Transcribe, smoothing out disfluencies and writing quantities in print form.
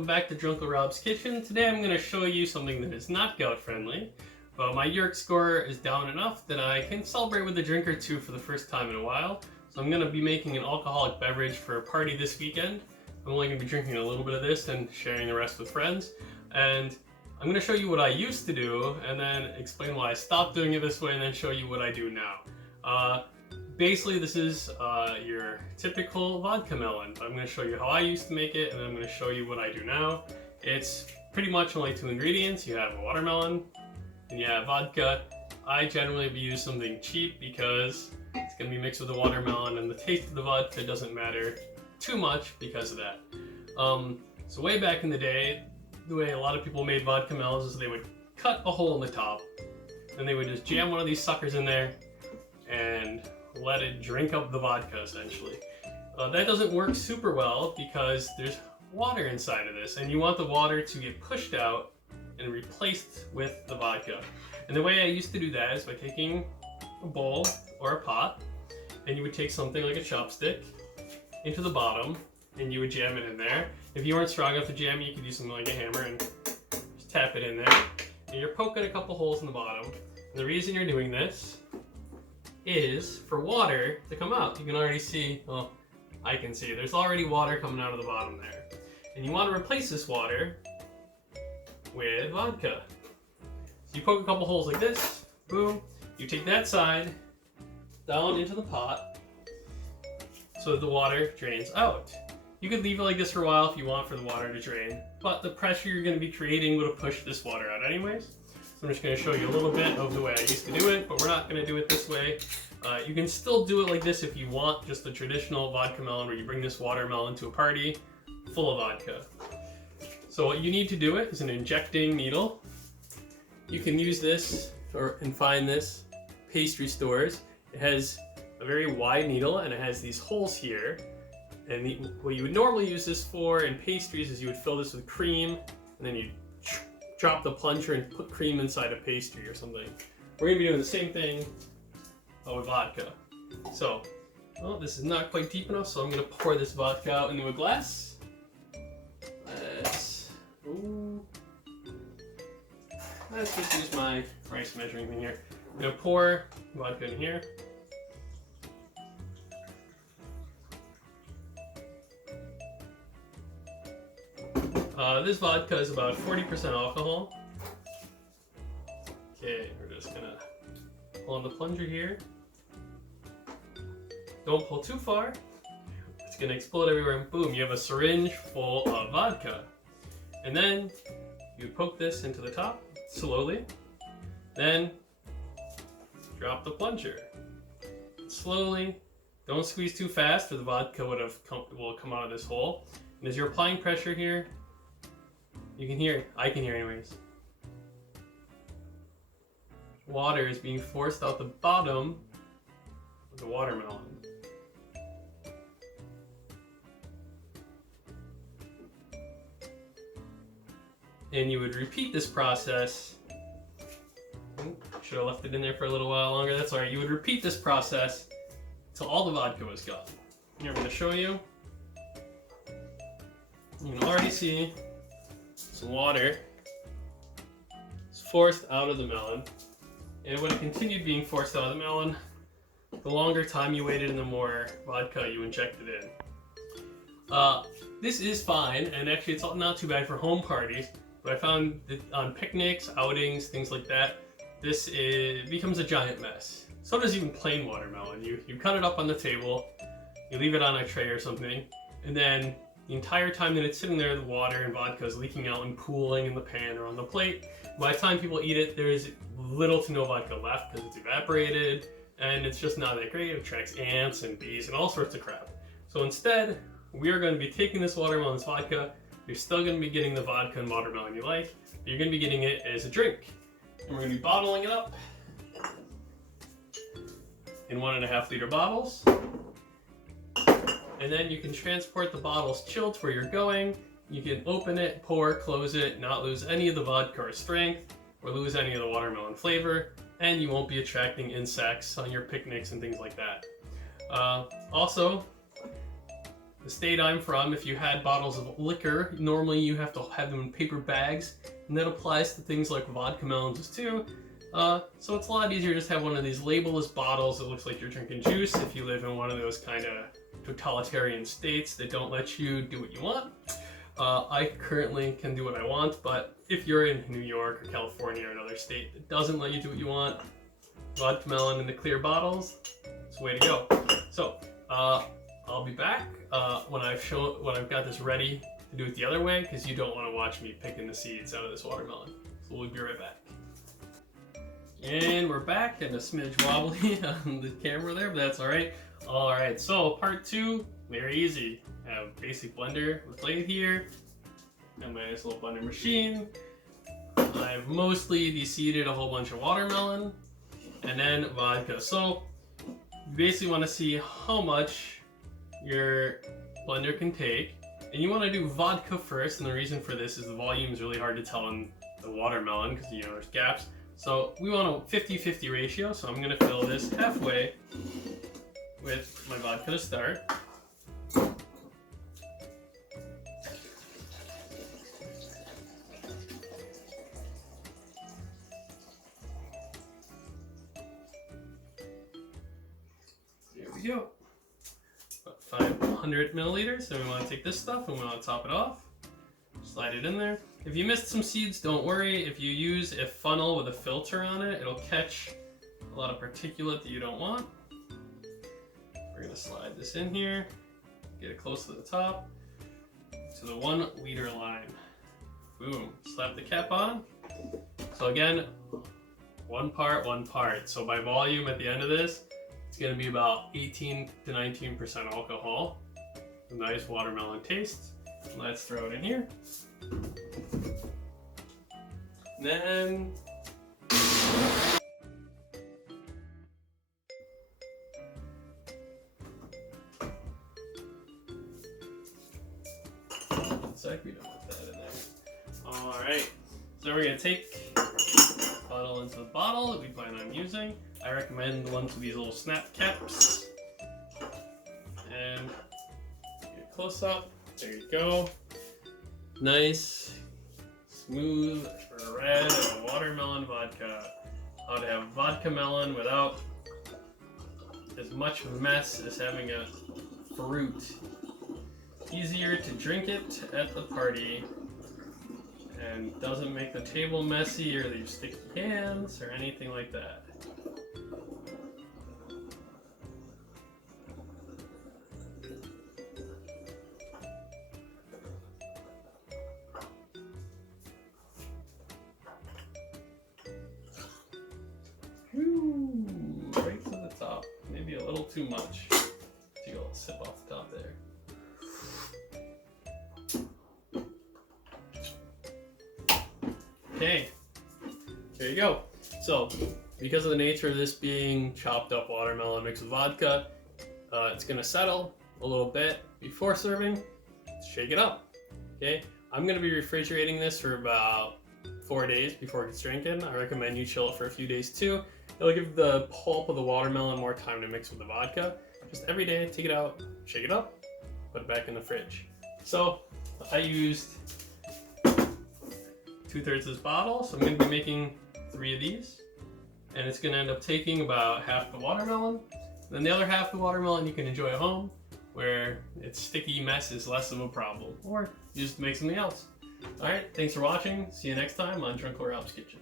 welcome back to DrunkleRob's Kitchen. Today I'm going to show you something that is not gout friendly, but my uric score is down enough that I can celebrate with a drink or two for the first time in a while. So I'm going to be making an alcoholic beverage for a party this weekend. I'm only going to be drinking a little bit of this and sharing the rest with friends. And I'm going to show you what I used to do and then explain why I stopped doing it this way and then show you what I do now. Basically, this is your typical vodka melon. I'm going to show you how I used to make it, and then I'm going to show you what I do now. It's pretty much only two ingredients. You have a watermelon, and you have vodka. I generally use something cheap because it's going to be mixed with the watermelon, and the taste of the vodka doesn't matter too much because of that. So way back in the day, the way a lot of people made vodka melons is they would cut a hole in the top, and they would just jam one of these suckers in there, and let it drink up the vodka, essentially. That doesn't work super well because there's water inside of this, and you want the water to get pushed out and replaced with the vodka. And the way I used to do that is by taking a bowl or a pot, and you would take something like a chopstick into the bottom, and you would jam it in there. If you weren't strong enough to jam it, you could use something like a hammer and just tap it in there. And you're poking a couple holes in the bottom. And the reason you're doing this is for water to come out. You can already see, well, I can see, there's already water coming out of the bottom there. And you want to replace this water with vodka. So you poke a couple holes like this, boom, you take that side down into the pot so that the water drains out. You could leave it like this for a while if you want for the water to drain, but the pressure you're going to be creating would have pushed this water out anyways. So I'm just going to show you a little bit of the way I used to do it, but we're not going to do it this way. You can still do it like this if you want, just the traditional vodka melon where you bring this watermelon to a party full of vodka. So what you need to do it is an injecting needle. You can use this and find this pastry stores. It has a very wide needle and it has these holes here. And what you would normally use this for in pastries is you would fill this with cream and then you drop the plunger and put cream inside a pastry or something. We're going to be doing the same thing with vodka. So, well, this is not quite deep enough, so I'm going to pour this vodka out into a glass. Let's just use my rice measuring thing here. I'm going to pour vodka in here. This vodka is about 40% alcohol. Okay, we're just gonna pull on the plunger here. Don't pull too far. It's gonna explode everywhere and boom, you have a syringe full of vodka. And then you poke this into the top slowly. Then drop the plunger. Slowly. Don't squeeze too fast or the vodka will come out of this hole. And as you're applying pressure here, you can hear, I can hear anyways, water is being forced out the bottom of the watermelon. And you would repeat this process. Should have left it in there for a little while longer, that's alright. You would repeat this process until all the vodka was gone. Here I'm going to show you. You can already see some water is forced out of the melon, and it would have continued being forced out of the melon the longer time you waited and the more vodka you injected in. This is fine, and actually it's not too bad for home parties, but I found that on picnics, outings, things like that, becomes a giant mess. So does even plain watermelon. You cut it up on the table, you leave it on a tray or something, and then the entire time that it's sitting there, the water and vodka is leaking out and pooling in the pan or on the plate. By the time people eat it, there's little to no vodka left because it's evaporated, and it's just not that great. It attracts ants and bees and all sorts of crap. So instead, we are going to be taking this watermelon's vodka. You're still going to be getting the vodka and watermelon you like, but you're going to be getting it as a drink. And we're going to be bottling it up in 1.5 liter bottles. And then you can transport the bottles chilled to where you're going. You can open it, pour, close it, not lose any of the vodka or strength, or lose any of the watermelon flavor, and you won't be attracting insects on your picnics and things like that. Also, the state I'm from, if you had bottles of liquor, normally you have to have them in paper bags, and that applies to things like Vodkamelon Juice too. So it's a lot easier to just have one of these labelless bottles that looks like you're drinking juice if you live in one of those kind of totalitarian states that don't let you do what you want. I currently can do what I want, but if you're in New York or California or another state that doesn't let you do what you want, Vodkamelon in the clear bottles, it's the way to go. So, I'll be back when I've got this ready to do it the other way, because you don't want to watch me picking the seeds out of this watermelon. So we'll be right back. And we're back, and a smidge wobbly on the camera there, but that's alright. Alright, so part 2, very easy. I have a basic blender with blade here, and my nice little blender machine. I've mostly de-seeded a whole bunch of watermelon, and then vodka. So you basically want to see how much your blender can take, and you want to do vodka first, and the reason for this is the volume is really hard to tell in the watermelon because there's gaps. So we want a 50-50 ratio, so I'm going to fill this halfway with my vodka to start. There we go. About 500 milliliters, so we want to take this stuff and we want to top it off. Slide it in there. If you missed some seeds, don't worry. If you use a funnel with a filter on it, it'll catch a lot of particulate that you don't want. We're going to slide this in here, get it close to the top, to the 1 liter line. Boom, slap the cap on. So again, 1 part, 1 part. So by volume at the end of this, it's going to be about 18 to 19% alcohol. A nice watermelon taste. Let's throw it in here. Then one sec, we don't put that in there. Alright, so we're going to take the bottle into the bottle that we plan on using. I recommend the ones with these little snap caps. And get close up. There you go. Nice, smooth, red watermelon vodka. How to have vodka melon without as much mess as having a fruit. Easier to drink it at the party and doesn't make the table messy or leave sticky hands or anything like that. Right to the top. Maybe a little too much. Take a little sip off the top there. Okay, there you go. So, because of the nature of this being chopped up watermelon mixed with vodka, it's gonna settle a little bit before serving. Shake it up. Okay, I'm gonna be refrigerating this for about 4 days before it gets drinking. I recommend you chill it for a few days too. It'll give the pulp of the watermelon more time to mix with the vodka. Just every day, take it out, shake it up, put it back in the fridge. So I used 2/3 of this bottle, so I'm going to be making 3 of these. And it's going to end up taking about half the watermelon. Then the other half of the watermelon you can enjoy at home, where its sticky mess is less of a problem. Or you just make something else. Alright, thanks for watching. See you next time on DrunkleRob's Kitchen.